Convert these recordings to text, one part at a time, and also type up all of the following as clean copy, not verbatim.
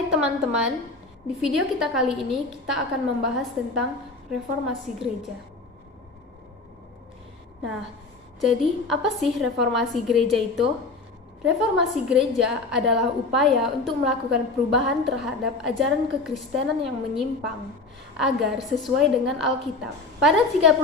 Hai teman-teman, di video kita kali ini kita akan membahas tentang reformasi gereja. Nah, jadi apa sih reformasi gereja itu? Reformasi gereja adalah upaya untuk melakukan perubahan terhadap ajaran kekristenan yang menyimpang agar sesuai dengan Alkitab. Pada 31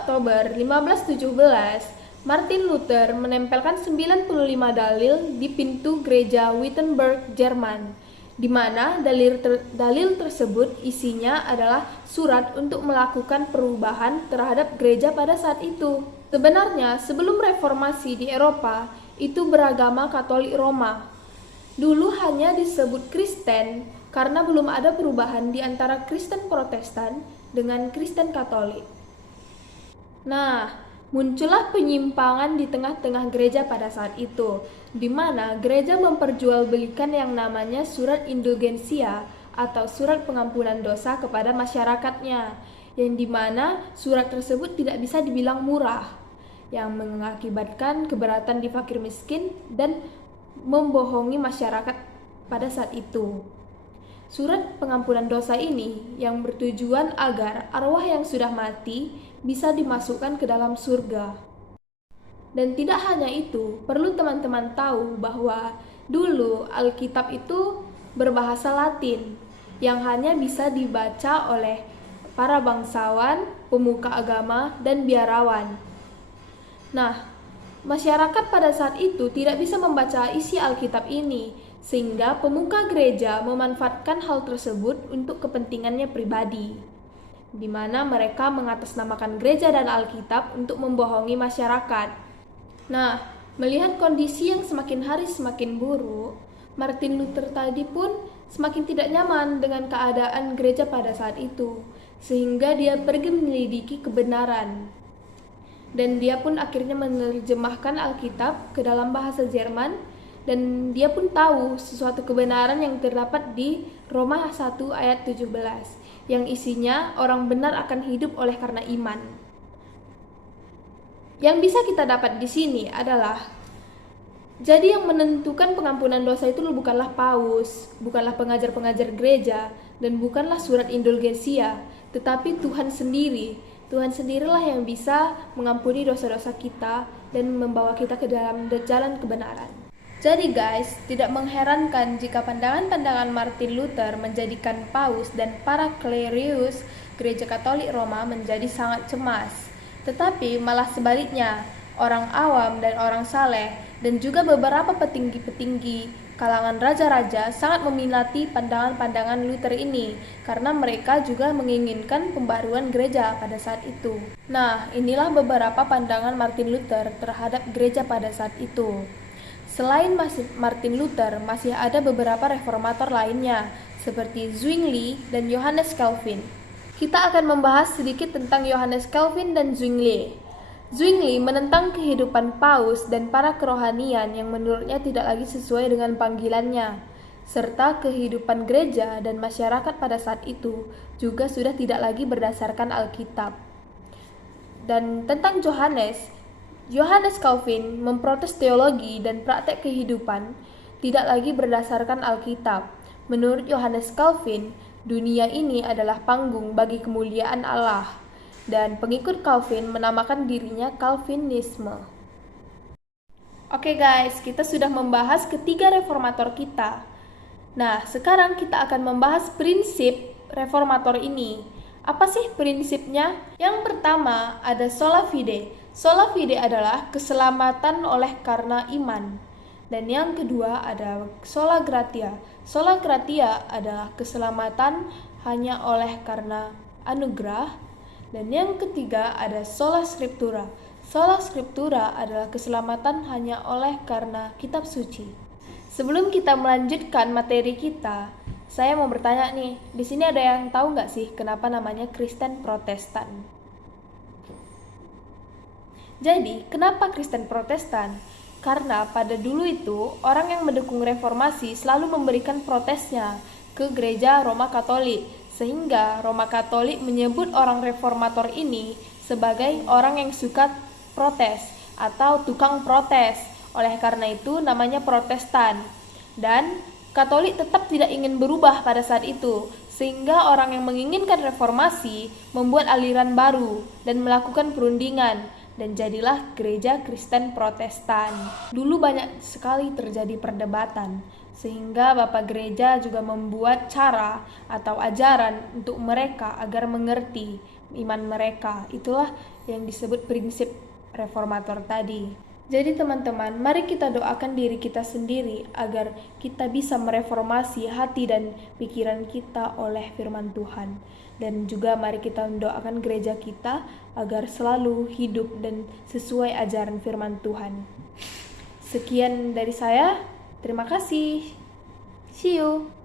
Oktober 1517, Martin Luther menempelkan 95 dalil di pintu gereja Wittenberg, Jerman, di mana dalil tersebut isinya adalah surat untuk melakukan perubahan terhadap gereja pada saat itu. Sebenarnya, sebelum reformasi di Eropa, itu beragama Katolik Roma. Dulu hanya disebut Kristen karena belum ada perubahan di antara Kristen Protestan dengan Kristen Katolik. Nah, muncullah penyimpangan di tengah-tengah gereja pada saat itu, di mana gereja memperjualbelikan yang namanya surat indulgensia atau surat pengampunan dosa kepada masyarakatnya, yang dimana surat tersebut tidak bisa dibilang murah, yang mengakibatkan keberatan di fakir miskin dan membohongi masyarakat pada saat itu. Surat pengampunan dosa ini yang bertujuan agar arwah yang sudah mati bisa dimasukkan ke dalam surga. Dan tidak hanya itu, perlu teman-teman tahu bahwa dulu Alkitab itu berbahasa Latin yang hanya bisa dibaca oleh para bangsawan, pemuka agama, dan biarawan. Nah, masyarakat pada saat itu tidak bisa membaca isi Alkitab ini, sehingga pemuka gereja memanfaatkan hal tersebut untuk kepentingannya pribadi, di mana mereka mengatasnamakan gereja dan Alkitab untuk membohongi masyarakat. Nah, melihat kondisi yang semakin hari semakin buruk, Martin Luther tadi pun semakin tidak nyaman dengan keadaan gereja pada saat itu, sehingga dia pergi menyelidiki kebenaran. Dan dia pun akhirnya menerjemahkan Alkitab ke dalam bahasa Jerman, dan dia pun tahu sesuatu kebenaran yang terdapat di Roma 1 ayat 17 yang isinya orang benar akan hidup oleh karena iman. Yang bisa kita dapat di sini adalah jadi yang menentukan pengampunan dosa itu bukanlah paus, bukanlah pengajar-pengajar gereja, dan bukanlah surat indulgensia, tetapi Tuhan sendiri. Tuhan sendirilah yang bisa mengampuni dosa-dosa kita dan membawa kita ke dalam jalan kebenaran. Jadi guys, tidak mengherankan jika pandangan-pandangan Martin Luther menjadikan paus dan para klerius gereja Katolik Roma menjadi sangat cemas. Tetapi malah sebaliknya, orang awam dan orang saleh dan juga beberapa petinggi-petinggi kalangan raja-raja sangat meminati pandangan-pandangan Luther ini karena mereka juga menginginkan pembaruan gereja pada saat itu. Nah, inilah beberapa pandangan Martin Luther terhadap gereja pada saat itu. Selain Martin Luther, masih ada beberapa reformator lainnya seperti Zwingli dan Johannes Calvin. Kita akan membahas sedikit tentang Johannes Calvin dan Zwingli. Zwingli menentang kehidupan paus dan para kerohanian yang menurutnya tidak lagi sesuai dengan panggilannya, serta kehidupan gereja dan masyarakat pada saat itu juga sudah tidak lagi berdasarkan Alkitab. Dan tentang Johannes Calvin memprotes teologi dan praktek kehidupan tidak lagi berdasarkan Alkitab. Menurut Johannes Calvin, dunia ini adalah panggung bagi kemuliaan Allah, dan pengikut Calvin menamakan dirinya Calvinisme. Oke guys, kita sudah membahas ketiga reformator kita. Nah, sekarang kita akan membahas prinsip reformator ini. Apa sih prinsipnya? Yang pertama ada sola fide. Sola fide adalah keselamatan oleh karena iman. Dan yang kedua ada sola gratia. Sola gratia adalah keselamatan hanya oleh karena anugerah. Dan yang ketiga ada sola scriptura. Sola scriptura adalah keselamatan hanya oleh karena kitab suci. Sebelum kita melanjutkan materi kita, saya mau bertanya nih, di sini ada yang tahu nggak sih kenapa namanya Kristen Protestan? Jadi, kenapa Kristen Protestan? Karena pada dulu itu, orang yang mendukung reformasi selalu memberikan protesnya ke gereja Roma Katolik, sehingga Roma Katolik menyebut orang reformator ini sebagai orang yang suka protes atau tukang protes. Oleh karena itu namanya Protestan. Dan Katolik tetap tidak ingin berubah pada saat itu, sehingga orang yang menginginkan reformasi membuat aliran baru dan melakukan perundingan, dan jadilah gereja Kristen Protestan. Dulu banyak sekali terjadi perdebatan, sehingga Bapak Gereja juga membuat cara atau ajaran untuk mereka agar mengerti iman mereka. Itulah yang disebut prinsip reformator tadi. Jadi teman-teman, mari kita doakan diri kita sendiri agar kita bisa mereformasi hati dan pikiran kita oleh firman Tuhan. Dan juga mari kita mendoakan gereja kita agar selalu hidup dan sesuai ajaran firman Tuhan. Sekian dari saya, terima kasih. See you.